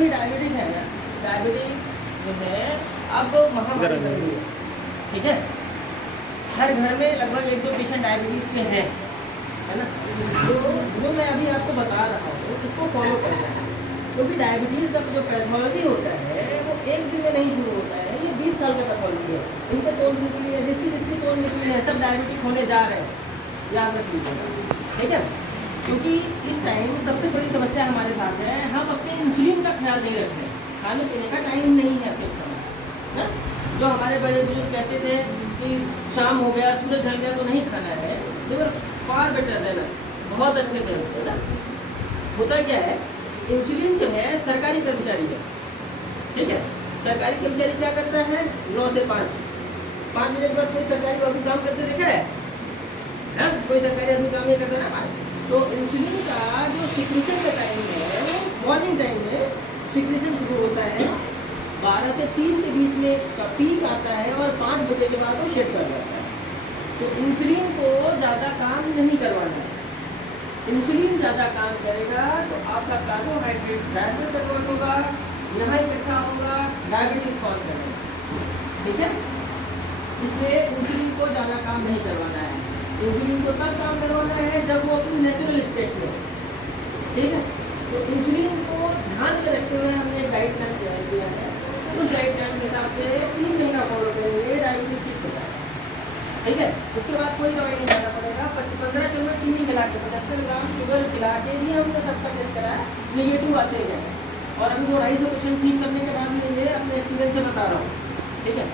भी डायबिटीज है ना, डायबिटीज जो है अब महामारी बन गई है, ठीक है। हर घर में लगभग 1-2 पेशेंट डायबिटीज़ के हैं, है ना। तो जो मैं अभी आपको बता रहा हूँ इसको फॉलो करना है, क्योंकि डायबिटीज़ का जो पैथोलॉजी होता है वो एक दिन में नहीं शुरू होता है, ये 20 साल का पैथोलॉजी है। इनके तोल निकली है, जिसकी तोल निकली है, सब डायबिटिक होने जा रहे हैं, याद रख लीजिएगा, ठीक है। क्योंकि इस टाइम सबसे बड़ी समस्या हमारे साथ है, हम अपने इंसुलिन का ख्याल नहीं रखते, खाने पीने का टाइम नहीं है फिर समय ना। जो हमारे बड़े बुजुर्ग कहते थे कि शाम हो गया, सूरज ढल गया तो नहीं खाना है, देवर फार बेटर देना, बहुत अच्छे थे ना। होता क्या है, इंसुलिन जो है सरकारी कर्मचारी है, ठीक है। सरकारी कर्मचारी क्या करता है, 9 से 5 बजे के बाद कोई सरकारी आदमी काम करते देखा है ना, कोई सरकारी आदमी काम नहीं करता ना। तो इंसुलिन का जो सिक्रीशन का टाइम है वो मॉर्निंग टाइम में सिक्रीशन शुरू होता है, 12 से 3 के बीच में इसका पीक आता है और 5 बजे के बाद वो शेड कर जाता है। तो इंसुलिन को ज़्यादा काम नहीं करवाना है। इंसुलिन ज़्यादा काम करेगा तो आपका कार्बोहाइड्रेट फैट में कन्वर्ट होगा, यहाँ इकट्ठा होगा, डायबिटीज कॉज करेगा, ठीक है। इसलिए इंसुलिन को ज़्यादा काम नहीं करवाना है। इंसुलिन को तब काम करवाना है जब वो अपनी नेचुरल स्टेट में, ठीक है। तो इंसुलिन को ध्यान में रखते हुए हमने एक डाइट प्लान तैयार किया है, उस डाइट प्लान के हिसाब से 3 महीना फॉलो करेंगे, डायबिटीज ठीक हो जाएगा, ठीक है। उसके बाद कोई दवाई नहीं खाना पड़ेगा। 15 चम्मच चीनी मिला के 75 ग्राम शुगर खिला के भी हमने सबका टेस्ट कराया, निगेटिव आते हैं। और अभी 250 ठीक करने के बाद मैं ये अपने एक्सपीरियंस से बता रहा हूँ, ठीक है।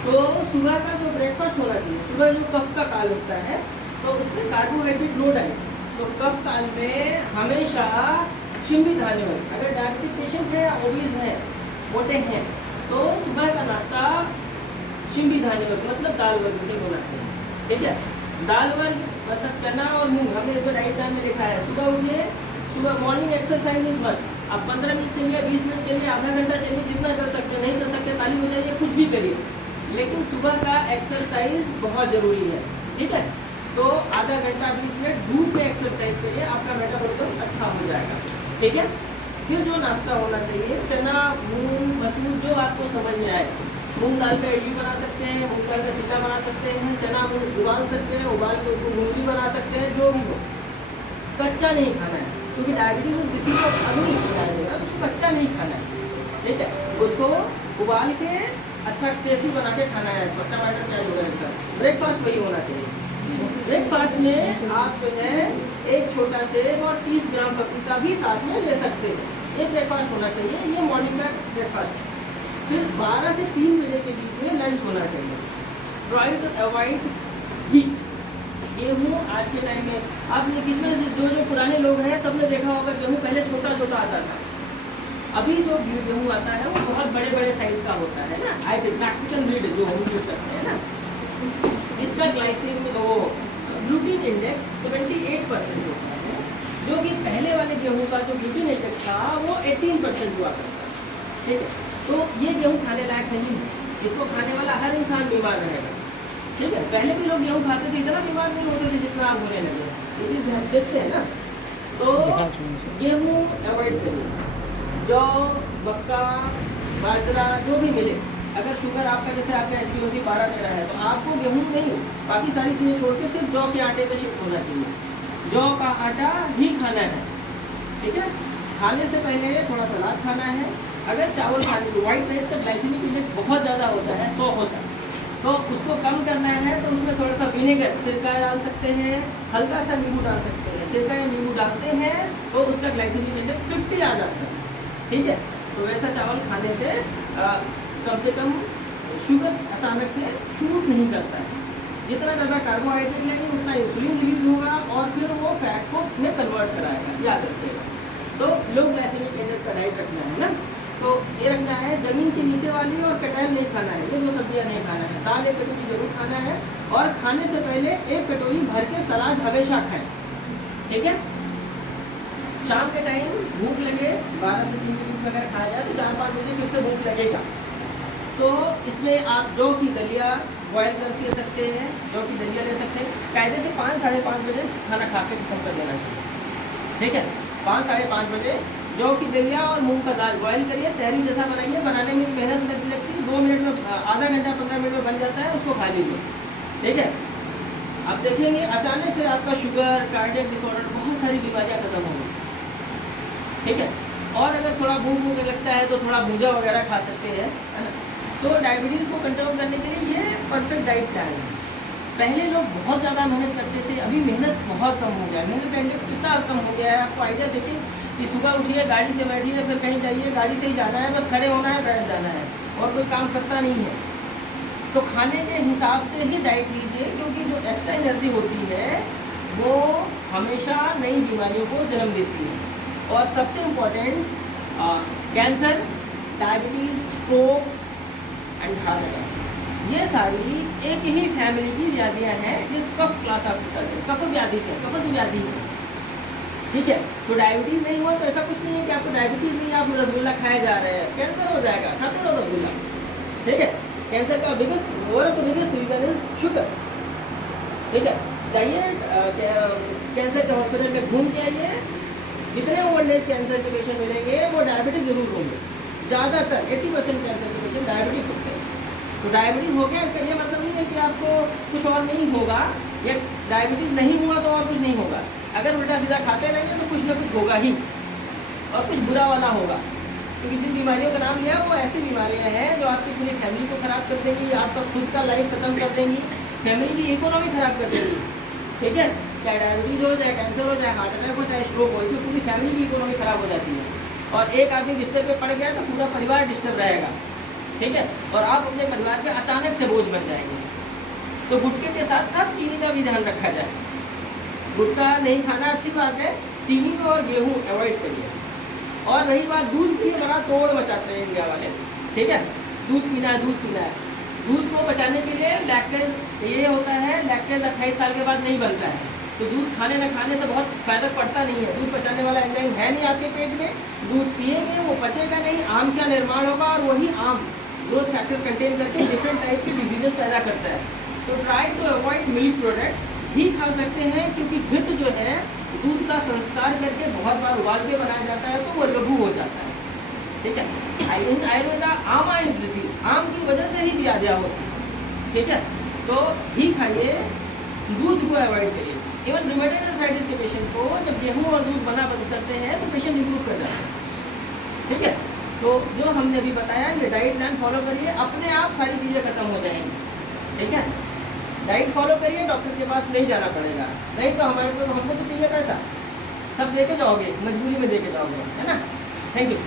तो सुबह का जो ब्रेकफास्ट होना चाहिए, सुबह जो कफ का काल होता है तो उसमें कार्बोहाइड्रेट लोड है, तो कफ काल में हमेशा शिमली धान्य में, अगर डायबिटिक पेशेंट है, ओबीज है, मोटे हैं, तो सुबह का नाश्ता शिमली धान्य में मतलब दाल वर्ग से होना चाहिए, ठीक है। दाल वर्ग मतलब चना और मूंग, हमने इसमें डाइट प्लान में लिखा है। सुबह उठिए, सुबह मॉर्निंग एक्सरसाइज इज मस्ट। आप 15 मिनट चलिए, 20 मिनट चलिए, आधा घंटा चलिए, जितना कर सकते हैं, नहीं कर सकते ताली हो जाइए, कुछ भी करिए, लेकिन सुबह का एक्सरसाइज बहुत ज़रूरी है, ठीक है। तो आधा घंटा 20 मिनट धूप में एक्सरसाइज करिए, आपका मेटाबॉलिज्म अच्छा हो जाएगा, ठीक है। फिर जो नाश्ता होना चाहिए, चना, मूंग, मसूर, जो आपको समझ में आए। मूंग दाल का इडली बना सकते हैं, मूंग दाल का चिल्ला बना सकते हैं, चना मूंग उबाल सकते हैं, उबाल के उसको मूंगली बना सकते हैं, जो भी हो। कच्चा नहीं खाना है, क्योंकि डायबिटीज किसी को अभी जाएगा तो उसको कच्चा नहीं खाना है, ठीक है। उसको उबाल के अच्छा टेस्टी बना के खाना है, टमाटर प्याज वगैरह। ब्रेकफास्ट वही होना चाहिए। ब्रेकफास्ट में आप जो है एक छोटा सेब और 30 ग्राम पपीता भी साथ में ले सकते हैं, ये ब्रेकफास्ट होना चाहिए, ये मॉर्निंग का ब्रेकफास्ट। फिर 12 से 3 बजे के बीच में लंच होना चाहिए। Try to avoid heat. गेहूँ आज के टाइम में, आपने किसमें जो पुराने लोग हैं सबने देखा होगा, गेहूँ पहले छोटा छोटा आता था, अभी जो गेहूँ आता है वो बहुत बड़े बड़े साइज का होता है ना, मैक्सिकन ब्रीड जो हम यूज करते हैं ना। इसका ग्लाइसिन वो ग्लूटीन इंडेक्स 78% होता है, जो कि पहले वाले गेहूँ का जो ग्लूटीन इंडेक्स था वो 18% हुआ करता है, ठीक है। तो ये गेहूँ खाने लायक नहीं है, इसको खाने वाला हर इंसान बीमार रहेगा, ठीक है। पहले भी लोग गेहूँ खाते थे, इतना बीमार नहीं होते थे जितना आप होने लगे, ये चीज़ हम देखते हैं ना। तो गेहूँ अवॉइड करिए, जौ, मक्का, बाजरा जो भी मिले। अगर शुगर आपका जैसे आपका HbA1c 12-13 है तो आपको गेहूँ नहीं, बाकी सारी चीज़ें छोड़ के सिर्फ जौ के आटे पे शिफ्ट होना चाहिए। जौ का आटा ही खाना है, ठीक है। खाने से पहले थोड़ा सलाद खाना है। अगर चावल खाने को, व्हाइट राइस का ग्लाइसेमिक इंडेक्स बहुत ज़्यादा होता है, 100 होता है, तो उसको कम करना है तो उसमें थोड़ा सा विनेगर, सिरका डाल सकते हैं, हल्का सा नींबू डाल सकते हैं। सिरका या नींबू डालते हैं तो उसका ग्लाइसेमिक इंडेक्स 50 आ जाता है, ठीक है। तो वैसा चावल खाने से कम शुगर अचानक से शूट नहीं करता है। जितना ज़्यादा कार्बोहाइड्रेट लेंगे उतना इंसुलिन रिलीज होगा और फिर वो फैट को में कन्वर्ट कराएगा, याद रखिएगा। तो लो ग्लाइसेमिक इंडेक्स का डाइट रखना है ना, तो ये रखना है। ज़मीन के नीचे वाली और कटहल नहीं खाना है, ये दो सब्जियां नहीं खाना है। दाल 1 कटोरी जरूर खाना है और खाने से पहले 1 कटोरी भर के सलाद हमेशा खाएं, ठीक है। शाम के टाइम भूख लगे 12 से 3 के बीच में अगर खाया जाए तो 4-5 बजे फिर से भूख लगेगा, तो इसमें आप जौ की दलिया बॉयल करके ले सकते हैं, जौ की दलिया ले सकते हैं। कायदे से 5-5:30 बजे खाना खा के खत्म कर देना चाहिए, ठीक है। 5-5:30 बजे जौ की दलिया और मूंग का दाल बॉयल करिए, तहरी जैसा बनाइए, बनाने में मेहनत लगती है, 2 मिनट में, आधा घंटा 15 मिनट में बन जाता है, उसको खा लीजिए। ठीक है, आप देखेंगे अचानक से आपका शुगर, कार्डियक डिसऑर्डर, बहुत सारी बीमारियां खत्म होंगी। ठीक है, और अगर थोड़ा भूख भूख लगता है तो थोड़ा भूजा वगैरह खा सकते हैं, है ना। तो डायबिटीज़ को कंट्रोल करने के लिए ये परफेक्ट डाइट प्लान है। पहले लोग बहुत ज़्यादा मेहनत करते थे, अभी मेहनत बहुत कम हो गया, मेहनत इंडेक्स कितना कम हो गया है। आपको आइडिया देखिए कि सुबह उठिए, गाड़ी से बैठिए, फिर कहीं जाइए, गाड़ी से ही जाना है, बस खड़े होना है, बैठ जाना है, और कोई काम करता नहीं है। तो खाने के हिसाब से ही डाइट लीजिए, क्योंकि जो एक्स्ट्रा एनर्जी होती है वो हमेशा नई बीमारियों को जन्म देती है। और सबसे important, cancer, diabetes, stroke and heart attack, ये सारी एक ही फैमिली की व्याधियाँ हैं, जिस कफ क्लास ऑफ डिसऑर्डर, कफ व्याधि से, कफ व्याधि है। ठीक है, तो डायबिटीज़ नहीं हुआ तो ऐसा कुछ नहीं है कि आपको डायबिटीज़ नहीं है, आप रसगुल्ला खाए जा रहे हैं, कैंसर हो जाएगा, खाते रहो रसगुल्ला। ठीक है, कैंसर का बिगेस्ट रीजन इज शुगर। ठीक है, जाइए कैंसर के हॉस्पिटल में घूम के आइए, जितने ओल्ड एज कैंसर के पेशेंट मिलेंगे वो डायबिटिक जरूर होंगे, ज़्यादातर 80% कैंसर के पेशेंट डायबिटिक होते हैं। तो डायबिटीज़ हो गया, इसका ये मतलब नहीं है कि आपको कुछ और नहीं होगा, या डायबिटीज़ नहीं हुआ तो और कुछ नहीं होगा। अगर उल्टा सीधा खाते रहेंगे तो कुछ ना कुछ होगा ही, और कुछ बुरा वाला होगा। क्योंकि जिन बीमारियों का नाम लिया वो ऐसी बीमारियां हैं जो आपकी पूरी फैमिली को ख़राब कर देंगी, आपका खुद का लाइफ ख़त्म कर देंगी, फैमिली की इकोनॉमी ख़राब कर देंगी। ठीक है, चाहे डायबिटीज़ हो, चाहे कैंसर हो, चाहे हार्ट अटैक हो, चाहे स्ट्रोक हो, इसमें पूरी फैमिली की इकोनॉमी ख़राब हो जाती है। और एक आदमी बिस्तर पे पड़ गया तो पूरा परिवार डिस्टर्ब रहेगा। ठीक है, और आप अपने परिवार के अचानक से बोझ बन जाएंगे। तो गुटखे के साथ साथ चीनी का भी ध्यान रखा जाए। गुटखा नहीं खाना अच्छी बात है, चीनी और गेहूँ अवॉइड करिए। और रही बात दूध की, बड़ा तोड़ मचाते हैं इंडिया वाले। ठीक है, दूध पीना है, दूध पीना है। दूध को बचाने के लिए लैक्टेज ये होता है, लैक्टेज 28 साल के बाद नहीं बनता है, तो दूध खाने में खाने से बहुत फ़ायदा पड़ता नहीं है। दूध पचाने वाला एंजाइम है नहीं आपके पेट में, दूध पिएंगे वो पचेगा नहीं, आम का निर्माण होगा, और वही आम ग्रोथ फैक्टर कंटेन करके डिफरेंट टाइप की डिजीजेज पैदा करता है। तो try to avoid milk product. घी खा सकते हैं, क्योंकि घृत जो है दूध का संस्कार करके बहुत बार उबाल के बनाया जाता है, तो वो लघु हो जाता है। ठीक है, इन आयुर्वेदा आमा इज डिसीज, आम की वजह से ही व्याधियाँ होती है। ठीक है, तो घी खाइए, दूध को अवॉइड करिए। इवन रूमेटॉइड आर्थराइटिस के पेशेंट को जब गेहूँ और दूध बना बंद करते हैं तो पेशेंट इंप्रूव कर जाता है। ठीक है, तो जो हमने अभी बताया ये डाइट प्लान फॉलो करिए, अपने आप सारी चीज़ें खत्म हो जाएंगी। ठीक है, डाइट फॉलो करिए, डॉक्टर के पास नहीं जाना पड़ेगा, नहीं तो हमको तो चाहिए पैसा, सब दे के जाओगे, मजबूरी में दे के जाओगे, है ना। Thank you.